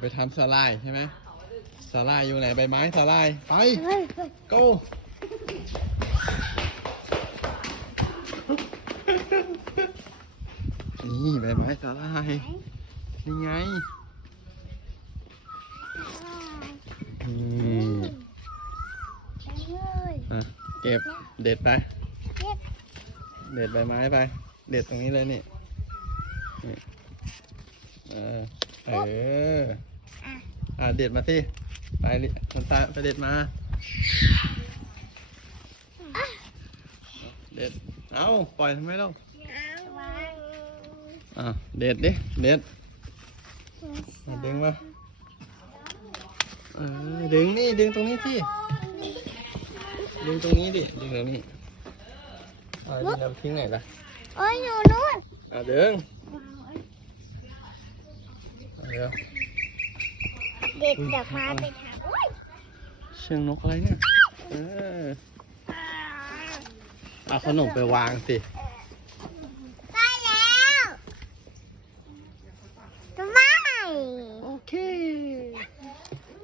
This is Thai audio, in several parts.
ไปทำสลายใช่ไหมสลายอยู่ไหนใบไม้สลายไปเฮ้ยเฮ้ย go นี่ใบไม้สลายนี่ไงอืมไปเลยอะเก็บเด็ดไปเก็บเด็ดใบไม้ไป เด็ดตรงนี้เลยนี่นี่เออ เออ อะอะเด็ดมาสิไปลิคนตาไปเด็ดมาอะเด็ดเอาปล่อยทำไมเล่าเอาวางอะเด็ดดิเด็ดอะดึงมาเออดึงนี่ดึงตรงนี้สิดึงตรงนี้ดิดึงตรงนี้อะดึงเอาทิ้งไหนล่ะโอ้ยหนูนู่นอะดึงเอาเดี๋ยว เด็ดดอกไม้ไปทางอุ้ยเชียงนกอะไรเนี่ยเออเอาขนมไปวางสิได้แล้วทำไมโอเค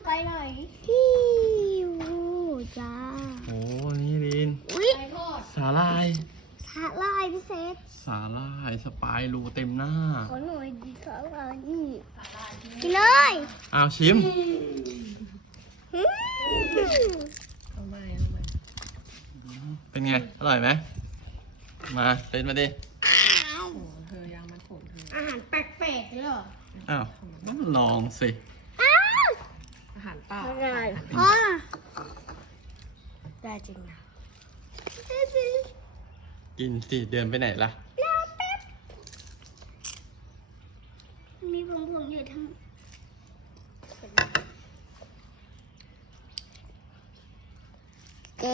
ไปไหนที่วูจ้าโอ้นี่ลินอุ้ยสาลายสาลายพิเศษ สาลายสปายรูเต็มหน้า ขอหน่อยดีขอหน่อยนี่กินเลยอ้าวชิม อืมทำไมทำไมเป็นไง อร่อยไหม มาเป็นมาดิ อ้าวโอ้เธอยางมันผมเธออาหารแปลกๆเลยเหรออ้าวต้องลองสิ อ้าวอาหารเปล่าอร่อยอาหารอ๋อได้จริงนะ กินสิเดินไปไหนล่ะ มีผงผงอยู่ทั้งเจ